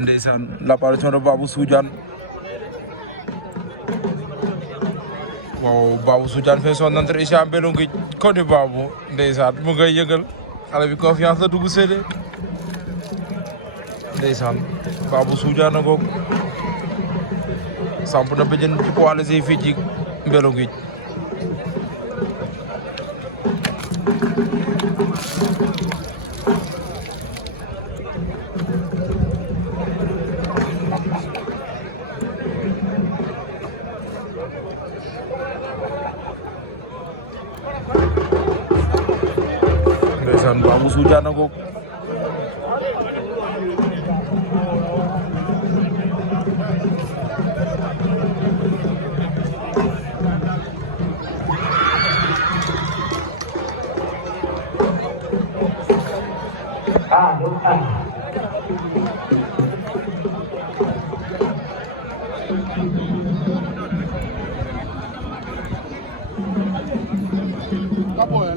ndeysaan l'apparition de Babou Soudiane waaw Babou Soudiane fait son entrée ici à Mbello Nguith koni Babou ndeysaan mu ngay yëngal xale bi confiance la dugg séedee ndeysaan Babou Soudiane ngoog samp na bëjën ci poids léger fii ci Mbello Nguith ndeysaan Babou Soudiane ngoog Apa ya?